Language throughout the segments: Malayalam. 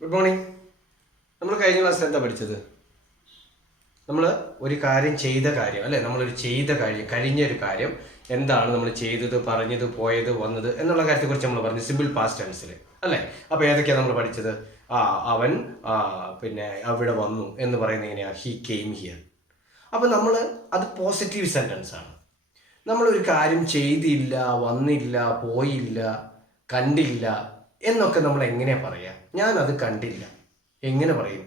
Good morning. നമ്മൾ കഴിഞ്ഞ ക്ലാസ്സിൽ എന്താ പഠിച്ചത്? നമ്മൾ ഒരു കാര്യം ചെയ്ത കാര്യം അല്ലേ, നമ്മളൊരു ചെയ്ത കാര്യം, കഴിഞ്ഞൊരു കാര്യം എന്താണ് നമ്മൾ ചെയ്തത്, പറഞ്ഞത്, പോയത്, വന്നത് എന്നുള്ള കാര്യത്തെക്കുറിച്ച് നമ്മൾ പറഞ്ഞു, സിമ്പിൾ പാസ്റ്റ് ടെൻസിൽ അല്ലേ. അപ്പോൾ ഏതൊക്കെയാണ് നമ്മൾ പഠിച്ചത്? അവൻ പിന്നെ അവിടെ വന്നു എന്ന് പറയുന്നത് എങ്ങനെയാണ്? He came here. അപ്പോൾ നമ്മൾ അത് പോസിറ്റീവ് സെൻറ്റൻസ് ആണ്. നമ്മളൊരു കാര്യം ചെയ്തില്ല, വന്നില്ല, പോയില്ല, കണ്ടില്ല എന്നൊക്കെ നമ്മൾ എങ്ങനെയാണ് പറയുക? ഞാനത് കണ്ടില്ല എങ്ങനെ പറയും?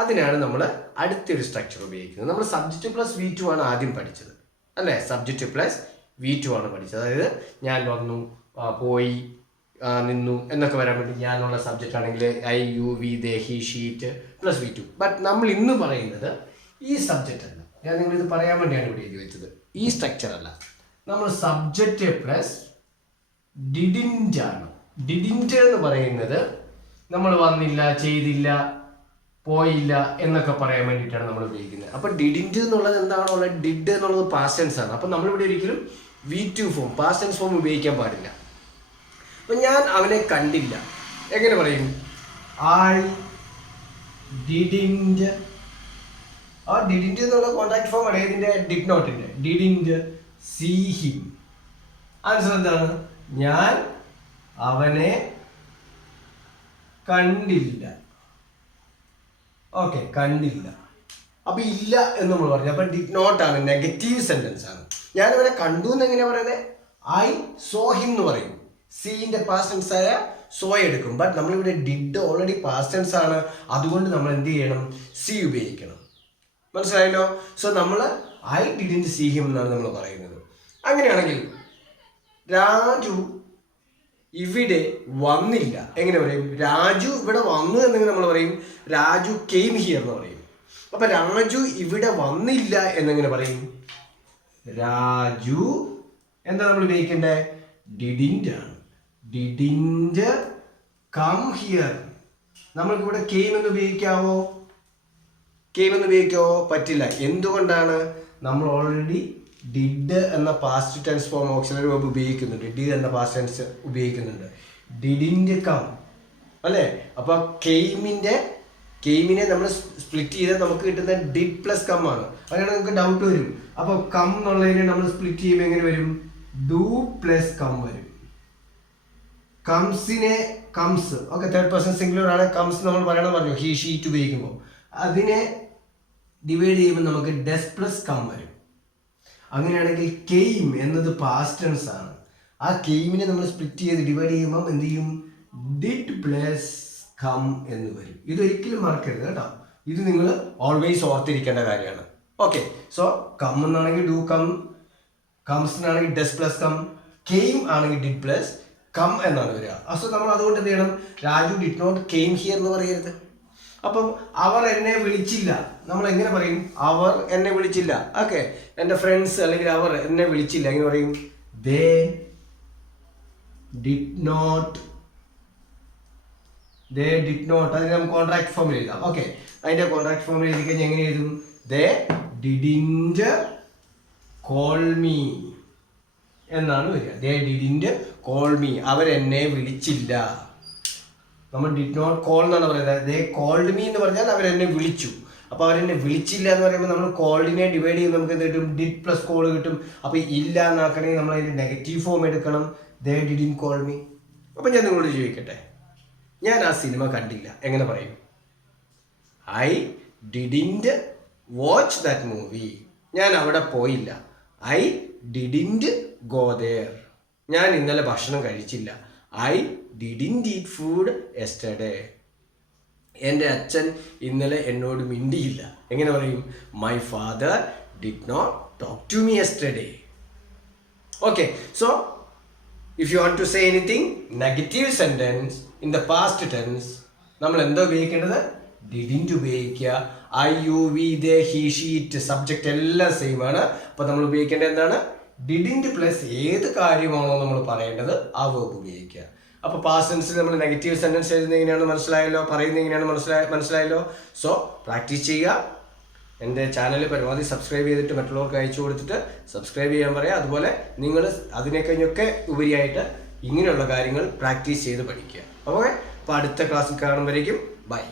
അതിനാണ് നമ്മൾ അടുത്തൊരു സ്ട്രക്ചർ ഉപയോഗിക്കുന്നത്. നമ്മൾ സബ്ജക്റ്റ് പ്ലസ് V2 ആണ് ആദ്യം പഠിച്ചത് അല്ലേ. സബ്ജക്റ്റ് പ്ലസ് V2 ആണ് പഠിച്ചത്. അതായത് ഞാൻ വന്നു, പോയി, നിന്നു എന്നൊക്കെ വരാൻ വേണ്ടി ഞാനുള്ള സബ്ജക്റ്റ് ആണെങ്കിൽ I, you, we, they, he, she, it plus V2. But നമ്മൾ ഇന്ന് പറയുന്നത് ഈ സബ്ജക്റ്റ് അല്ല. ഞാൻ നിങ്ങളിത് പറയാൻ വേണ്ടിയാണ് ഇവിടെ എഴുതി വെച്ചത്. ഈ സ്ട്രക്ചർ അല്ല. നമ്മൾ സബ്ജക്റ്റ് പ്ലസ് ഡിഡിൻറ്റ് ആണ്. ഡിഡിൻറ്റ് എന്ന് പറയുന്നത് നമ്മൾ വന്നില്ല, ചെയ്തില്ല, പോയില്ല എന്നൊക്കെ പറയാൻ വേണ്ടിയിട്ടാണ് നമ്മൾ ഉപയോഗിക്കുന്നത്. അപ്പോൾ ഡിഡിൻറ്റ് എന്നുള്ളത് എന്താണുള്ളത്? ഡിഡ് എന്നുള്ളത് പാസ്റ്റ് ടെൻസ് ആണ്. അപ്പം നമ്മളിവിടെ ഒരിക്കലും V2 form, past tense form ഉപയോഗിക്കാൻ പാടില്ല. അപ്പം ഞാൻ അവനെ കണ്ടില്ല എങ്ങനെ പറയും? I didn't. ഡിഡിൻറ്റ് എന്നുള്ള കോൺട്രാക്ട് ഫോം ആണ് ഇതിൻ്റെ ഡിഡ് നോട്ടിൻ്റെ. Didn't see him. ആൻസർ എന്താണ്? ഞാൻ അവനെ കണ്ടില്ല. ഓക്കെ, കണ്ടില്ല. അപ്പൊ ഇല്ല എന്ന് നമ്മൾ പറഞ്ഞു. അപ്പൊ ഡിഡ് നോട്ട് ആണ്, നെഗറ്റീവ് സെന്റൻസ് ആണ്. ഞാൻ അവനെ കണ്ടു എന്ന് എങ്ങനെയാ പറയുന്നത്? ഐ സോ ഹിം എന്ന് പറയും. സീന്റെ പാസ്റ്റ് ടെൻസ് ആയ സോ എടുക്കും. ബട്ട് നമ്മളിവിടെ ഡിഡ് ഓൾറെഡി പാസ്റ്റ് ടെൻസ് ആണ്. അതുകൊണ്ട് നമ്മൾ എന്ത് ചെയ്യണം? സി ഉപയോഗിക്കണം. മനസ്സിലായല്ലോ? സോ നമ്മൾ ഐ ഡിഡിൻറ്റ് സീ ഹിം എന്നാണ് നമ്മൾ പറയുന്നത്. അങ്ങനെയാണെങ്കിൽ രാജു ഇവിടെ വന്നില്ല എങ്ങനെ പറയും? രാജു ഇവിടെ വന്നു എന്നെങ്കിൽ നമ്മൾ പറയും രാജു കെയിം ഹിയർ എന്ന് പറയും. അപ്പൊ രാജു ഇവിടെ വന്നില്ല എന്നെങ്ങനെ പറയും? രാജു എന്താ നമ്മൾ ഉപയോഗിക്കേണ്ടേ? ഡിഡിൻറ്റ് ആണ്. Didn't come here. നമ്മൾക്ക് ഇവിടെ കെയിം എന്ന് ഉപയോഗിക്കാവോ? കെയിം എന്ന് ഉപയോഗിക്കാവോ? പറ്റില്ല. എന്തുകൊണ്ടാണ്? നമ്മൾ ഓൾറെഡി ഡിഡ് എന്ന past tense form auxiliary verb ഉപയോഗിക്കുന്നുണ്ട്. ഡിഡ് എന്ന പാസ്റ്റ് ടെൻസ് ഉപയോഗിക്കുന്നുണ്ട്. ഡിഡിൻറ്റ് കം അല്ലേ. അപ്പോൾ കെയിമിനെ നമ്മൾ സ്പ്ലിറ്റ് ചെയ്താൽ നമുക്ക് കിട്ടുന്ന ഡിഡ് പ്ലസ് കം ആണ്. അങ്ങനെയാണ് നമുക്ക് ഡൗട്ട് വരും. അപ്പോൾ കം എന്നുള്ളതിനെ നമ്മൾ സ്പ്ലിറ്റ് ചെയ്യുമ്പോൾ എങ്ങനെ വരും? ഡു പ്ലസ് കം വരും. കംസിനെ comes, okay, third person singular ആണ്. കംസ് നമ്മൾ പറയണമെന്ന് പറഞ്ഞു ഹി ഷീറ്റ് ഉപയോഗിക്കുമ്പോൾ. അതിനെ ഡിവൈഡ് ചെയ്യുമ്പോൾ നമുക്ക് ഡെസ് പ്ലസ് കം വരും. അങ്ങനെയാണെങ്കിൽ കെയിം എന്നത് പാസ്റ്റ് ടെൻസ് ആണ്. ആ കെയിമിനെ നമ്മൾ സ്പ്ലിറ്റ് ചെയ്ത് ഡിവൈഡ് ചെയ്യുമ്പോൾ എന്ത് ചെയ്യും? ഡിഡ് പ്ലസ് കം എന്ന് വരും. ഇതൊരിക്കലും മറക്കരുത് കേട്ടോ. ഇത് നിങ്ങൾ ഓൾവേസ് ഓർത്തിരിക്കേണ്ട കാര്യമാണ്. ഓക്കെ, സോ കം എന്നാണെങ്കിൽ ഡു കം, കംസിനാണെങ്കിൽ ഡെസ് പ്ലസ് കം, കെയിം ആണെങ്കിൽ ഡിഡ് പ്ലസ് കം എന്നാണ് വരിക. സോ നമ്മൾ അതുകൊണ്ട് എന്ത് ചെയ്യണം? Raju did not came here എന്ന് പറയരുത്. അപ്പം അവർ എന്നെ വിളിച്ചില്ല നമ്മൾ എങ്ങനെ പറയും? അവർ എന്നെ വിളിച്ചില്ല. ഓക്കെ, എൻ്റെ ഫ്രണ്ട്സ് അല്ലെങ്കിൽ അവർ എന്നെ വിളിച്ചില്ല എങ്ങനെ പറയും? They did not. They did not. അതിന് നമുക്ക് കോൺട്രാക്ട് ഫോമിൽ എഴുതാം. ഓക്കെ, അതിൻ്റെ കോൺട്രാക്ട് ഫോമിൽ എഴുതി കഴിഞ്ഞാൽ എങ്ങനെ എഴുതും? ദേ ഡിഡിൻറ്റ് കോൾ മീ എന്നാണ് വരിക. ദേ ഡിഡിൻറ്റ് കോൾ മീ. അവരെന്നെ വിളിച്ചില്ല. നമ്മൾ ഡിഡ് നോട്ട് കോൾ എന്നാണ് പറയുന്നത്. ദേ കോൾഡ് മീ എന്ന് പറഞ്ഞാൽ അവരെന്നെ വിളിച്ചു. അപ്പോൾ അവരെന്നെ വിളിച്ചില്ല എന്ന് പറയുമ്പോൾ നമ്മൾ കോൾഡിനെ ഡിവൈഡ് ചെയ്യുമ്പോൾ നമുക്ക് എന്ത് കിട്ടും? ഡിഡ് പ്ലസ് കോൾ കിട്ടും. അപ്പോൾ ഇല്ല എന്നാക്കണമെങ്കിൽ നമ്മൾ അതിൻ്റെ നെഗറ്റീവ് ഫോം എടുക്കണം. They didn't call me. അപ്പം ഞാൻ നിങ്ങളോട് ചോദിക്കട്ടെ, ഞാൻ ആ സിനിമ കണ്ടില്ല എങ്ങനെ പറയും? I didn't watch that movie. ഞാൻ അവിടെ പോയില്ല. I didn't go there. ഞാൻ ഇന്നലെ ഭക്ഷണം കഴിച്ചില്ല. I didn't eat food yesterday. എൻ്റെ അച്ഛൻ ഇന്നലെ എന്നോട് മിണ്ടിയില്ല എങ്ങനെ പറയും? My father did not talk to me yesterday. Okay, so if you want to say anything negative sentence in the past tense നമ്മൾ എന്താ ഉപയോഗിക്കേണ്ടത്? ഡിഡിൻറ്റ് ഉപയോഗിക്കുക. I, you, we, they, he, she, it subject എല്ലാം സെയിം ആണ്. അപ്പോൾ നമ്മൾ ഉപയോഗിക്കേണ്ടത് എന്താണ്? ഡിഡിൻറ്റ് പ്ലസ് ഏത് കാര്യമാണോ നമ്മൾ പറയേണ്ടത് ആ വേർബ് ഉപയോഗിക്കുക. അപ്പോൾ പാസ്റ്റ് ടെൻസിൽ നമ്മൾ നെഗറ്റീവ് സെൻറ്റൻസ് എഴുതുന്നത് എങ്ങനെയാണ് മനസ്സിലായല്ലോ, പറയുന്നത് എങ്ങനെയാണ് മനസ്സിലായല്ലോ. സോ പ്രാക്ടീസ് ചെയ്യുക. എൻ്റെ ചാനൽ പരമാവധി സബ്സ്ക്രൈബ് ചെയ്തിട്ട് മറ്റുള്ളവർക്ക് അയച്ചു കൊടുത്തിട്ട് സബ്സ്ക്രൈബ് ചെയ്യാൻ പറയാം. അതുപോലെ നിങ്ങൾ അതിനെ കഴിഞ്ഞൊക്കെ ഉപരിയായിട്ട് ഇങ്ങനെയുള്ള കാര്യങ്ങൾ പ്രാക്ടീസ് ചെയ്ത് പഠിക്കുക. ഓക്കെ, അപ്പോൾ അടുത്ത ക്ലാസ്സിൽ കാണുമ്പോഴേക്കും ബൈ.